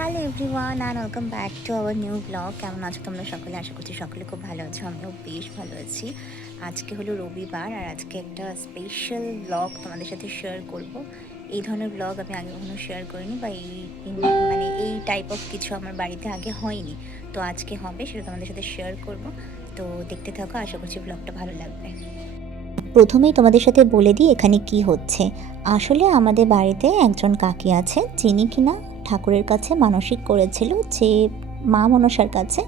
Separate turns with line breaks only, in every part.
Hello everyone and welcome back to our new blog কেমন আছো তোমরা সকলে? আশা করছি সকলে খুব ভালো আছো, আমিও বেশ ভালো আছি। আজকে হলো রবিবার, আর আজকে একটা স্পেশাল ব্লগ তোমাদের সাথে শেয়ার করব। এই ধরনের ব্লগ আমি আগে কখনো শেয়ার করিনি বা এই মানে এই টাইপ অফ কিছু আমার বাড়িতে আগে হয়নি। তো আজকে হবে, সেটা তোমাদের সাথে শেয়ার করব। তো দেখতে থাকো, আশা করছি ব্লগটা ভালো লাগবে। প্রথমেই তোমাদের সাথে বলে দিই এখানে কি হচ্ছে। আসলে আমাদের বাড়িতে একজন কাকি আছে, যিনি কিনা ঠাকুরের কাছে মানসিক করেছিল যে মা মনসার কাছে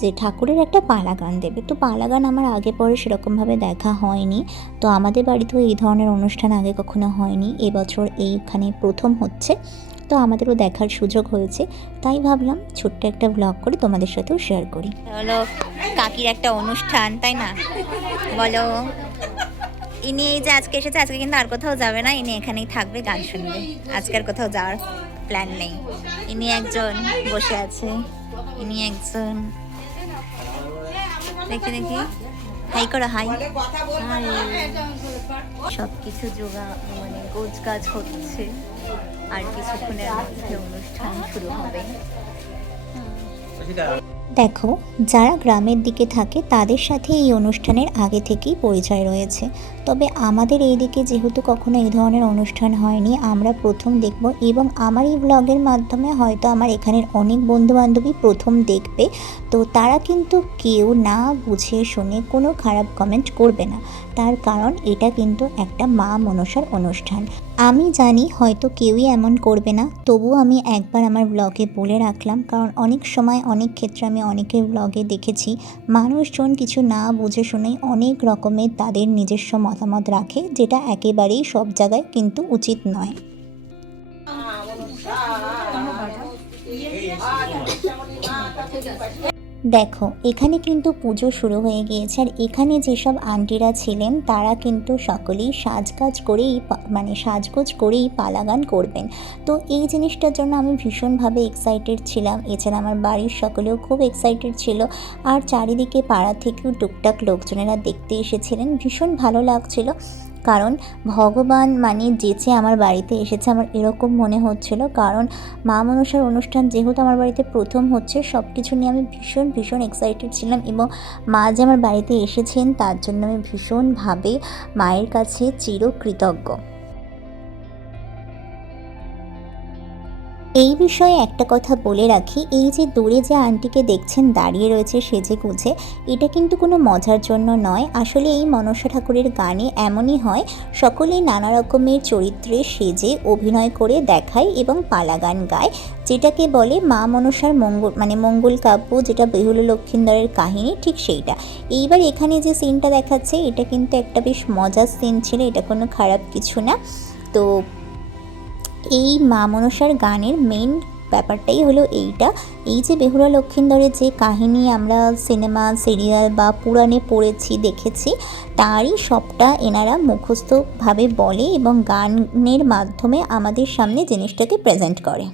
যে ঠাকুরের একটা পালা গান দেবে। তো পালা গান আমার আগে পরে সেরকমভাবে দেখা হয়নি। তো আমাদের বাড়িতেও এই ধরনের অনুষ্ঠান আগে কখনো হয়নি। এবছর এইখানে প্রথম হচ্ছে। তো আমাদেরও দেখার সুযোগ হয়েছে। তাই ভাবলাম ছোট্ট একটা ব্লগ করে তোমাদের সাথেও শেয়ার করি। হলো কাকির একটা অনুষ্ঠান, তাই না? বলো। ইনি এই যে আজকে এসেছে, আজকে কিন্তু আর কোথাও যাবে না। ইনি এখানেই থাকবে, গান শুনবে। আজকে আর কোথাও যাওয়ার প্ল্যান নেই। ইনি একজন বসে আছে। ইনি একজন দেখে, দেখি। হাই করো, হাই। সব কিছু যোগা মানে গোজ গাছ হচ্ছে। আর কিছুক্ষণের মধ্যে অনুষ্ঠান শুরু হবে। দেখো, যারা গ্রামের দিকে থাকে তাদের সাথে এই অনুষ্ঠানের আগে থেকেই পরিচয় রয়েছে। তবে আমাদের এই দিকে যেহেতু কখনো এই ধরনের অনুষ্ঠান হয়নি, আমরা প্রথম দেখব এবং আমার এই ব্লগের মাধ্যমে হয়তো আমার এখানের অনেক বন্ধুবান্ধবী প্রথম দেখবে। তো তারা কিন্তু কেউ না বুঝে শুনে কোনো খারাপ কমেন্ট করবে না। তার কারণ এটা কিন্তু একটা মা মনসার অনুষ্ঠান। আমি জানি হয়তো কেউই এমন করবে না তবুও আমি একবার আমার ব্লগে বলে রাখলাম কারণ অনেক সময় অনেক ক্ষেত্রে আমি অনেকের ব্লগে দেখেছি মানুষজন কিছু না বুঝে শুনে অনেক রকমের তাদের নিজস্ব মতামত রাখে যেটা একেবারেই সব জায়গায় কিন্তু উচিত নয় দেখো, এখানে কিন্তু পুজো শুরু হয়ে গিয়েছে আর এখানে যেসব আন্টিরা ছিলেন, তারা কিন্তু সকলেই সাজগাজ করেই মানে সাজগোজ করেই পালাগান করবেন। তো এই জিনিসটার জন্য আমি ভীষণভাবে এক্সাইটেড ছিলাম। এছাড়া আমার বাড়ির সকলেও খুব এক্সাইটেড ছিল। আর চারিদিকে পাড়া থেকেও টুকটাক লোকজনেরা দেখতে এসেছিলেন। ভীষণ ভালো লাগছিল। কারণ ভগবান মানে যেচে আমার বাড়িতে এসেছে, আমার এরকম মনে হচ্ছিল। কারণ মা মনসার অনুষ্ঠান যেহেতু আমার বাড়িতে প্রথম হচ্ছে সব কিছু নিয়ে আমি ভীষণ ভীষণ এক্সাইটেড ছিলাম এবং মা যে আমার বাড়িতে এসেছেন, তার জন্য আমি ভীষণভাবে মায়ের কাছে চিরকৃতজ্ঞ। এই বিষয়ে একটা কথা বলে রাখি, এই যে দূরে যে আন্টিকে দেখছেন, দাঁড়িয়ে রয়েছে সেজে গুঁজে, এটা কিন্তু কোনো মজার জন্য নয়। আসলে এই মনসা ঠাকুরের গানে এমনই হয়, সকলেই নানা রকমের চরিত্রে সেজে, অভিনয় করে দেখায় এবং পালা গান গায়, যেটাকে বলে মা মনসার মঙ্গল মানে মঙ্গল কাব্য, যেটা বেহুল লক্ষিন্দরের কাহিনী, ঠিক সেইটা। এইবার এখানে যে সিনটা দেখাচ্ছে, এটা কিন্তু একটা বেশ মজার সিন ছিল, এটা কোনো খারাপ কিছু না। তো এই মা মনসার গানের মেন ব্যাপারটাই হলো এইটা। এই যে বেহুরা লক্ষিন্দরের যে কাহিনী আমরা সিনেমা সিরিয়াল বা পুরাণে পড়েছি, দেখেছি, তারই সবটা এনারা মুখস্থভাবে বলে এবং গানের মাধ্যমে আমাদের সামনে জিনিসটাকে প্রেজেন্ট করে।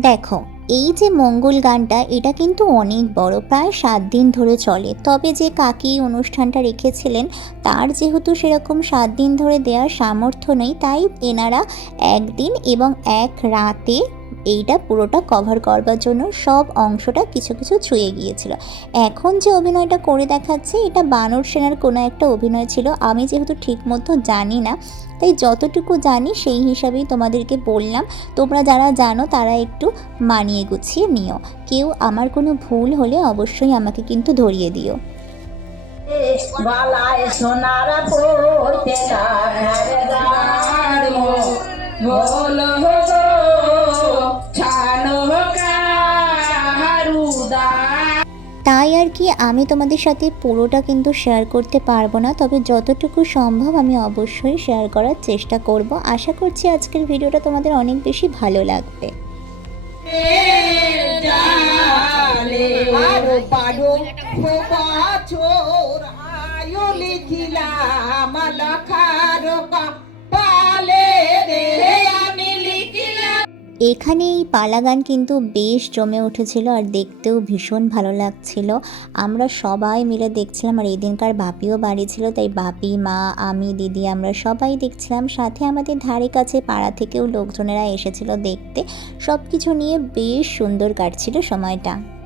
দেখো,
এই যে মঙ্গল গানটা, এটা কিন্তু অনেক বড়, প্রায় সাত দিন ধরে চলে। তবে যে কাকি অনুষ্ঠানটা রেখেছিলেন, তার যেহেতু সেরকম সাত দিন ধরে দেওয়ার সামর্থ্য নেই, তাই এনারা একদিন এবং এক রাতে এইটা পুরোটা কভার করবার জন্য সব অংশটা কিছু কিছু ছুঁয়ে গিয়েছিল। এখন যে অভিনয়টা করে দেখাচ্ছে, এটা বানর সেনার কোনো একটা অভিনয় ছিল। আমি যেহেতু ঠিকমতো জানি না, তাই যতটুকু জানি সেই হিসাবেই তোমাদেরকে বললাম। তোমরা যারা জানো, তারা একটু মানিয়ে গুছিয়ে নিও। কেউ আমার কোনো ভুল হলে অবশ্যই আমাকে কিন্তু ধরিয়ে দিও।
বলো।
আমি তোমাদের সাথে পুরোটা কিন্তু শেয়ার করতে পারব না, তবে যতটুকু সম্ভব আমি অবশ্যই শেয়ার করার চেষ্টা করব। আশা করছি আজকের ভিডিওটা তোমাদের অনেক বেশি ভালো লাগবে। এখানে এই পালা গান কিন্তু বেশ জমে উঠেছিল আর দেখতেও ভীষণ ভালো লাগছিল। আমরা সবাই মিলে দেখছিলাম আর এদিনকার দিনকার বাপিও বাড়ি ছিল, তাই বাপি, মা, আমি, দিদি আমরা সবাই দেখছিলাম। সাথে আমাদের ধারে কাছে পাড়া থেকেও লোকজনেরা এসেছিল দেখতে। সব কিছু নিয়ে বেশ সুন্দর কাটছিল সময়টা।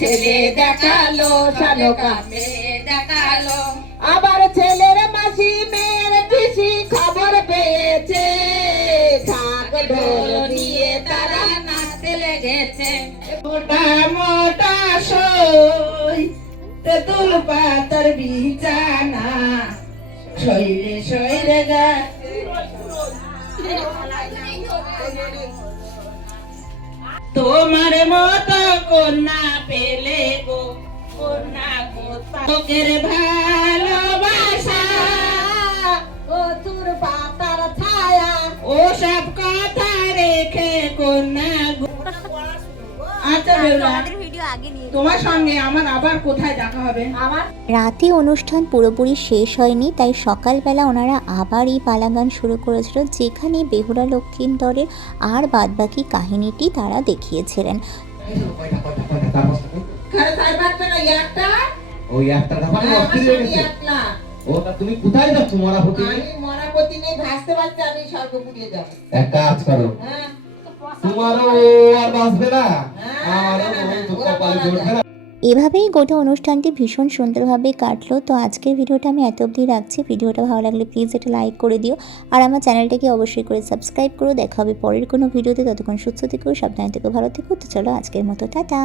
ছেলে দেখাল শালোকা মেয়ে দেখাল। আবার ছেলের মাসি মেয়ের পিসি খবর পেয়েছে। ঢাক নিয়ে তারা নাচতে লেগেছে। মোটা মোটা সই, তেঁতুল পাতার বিছানা। শৈরে শৈরে গা তোমার মতো কন্যা পেলে গো কন্যা গোতাকের ভালোবাসা। ও তোর পাতার ছায়া ও সব কথা রেখে কন্যা আচ্ছা তোমার সঙ্গে আমার আবার কোথায় দেখা হবে? আমার
রাতে অনুষ্ঠান পুরোপুরি শেষ হয়নি তাই সকালবেলা ওনারা আবার এই পালাগান শুরু করেছিল যেখানে বেহুলা লক্ষ্মীন্দরের আর বাদবাকি কাহিনীটি তারা দেখিয়েছিলেন।
খারে সাই বাচ্চা না একটা?
ওই একটা ব্যাপারে
আমার
অস্থির হয়ে
সঙ্গে
গেছে।
একলা
ও তা তুমি কোথায় যাচ্ছ মরা হতে
আমি মরাপতি নেই ভাসতে ভাসতে আমি স্বর্গপুরিয়ে যাব।
এক কাজ করো।
হ্যাঁ।
এভাবেই গোটা অনুষ্ঠানটি ভীষণ সুন্দরভাবে কাটলো। তো আজকের ভিডিওটা আমি এত অব্দি রাখছি। ভিডিওটা ভালো লাগলে প্লিজ এটা লাইক করে দিও। আর আমার চ্যানেলটাকে অবশ্যই করে সাবস্ক্রাইব করো। দেখা হবে পরের কোনো ভিডিওতে। ততক্ষণ সুস্থ থেকেও সাবধানে থেকেও ভালো থেকো। তো চলো আজকের মতো, টাটা।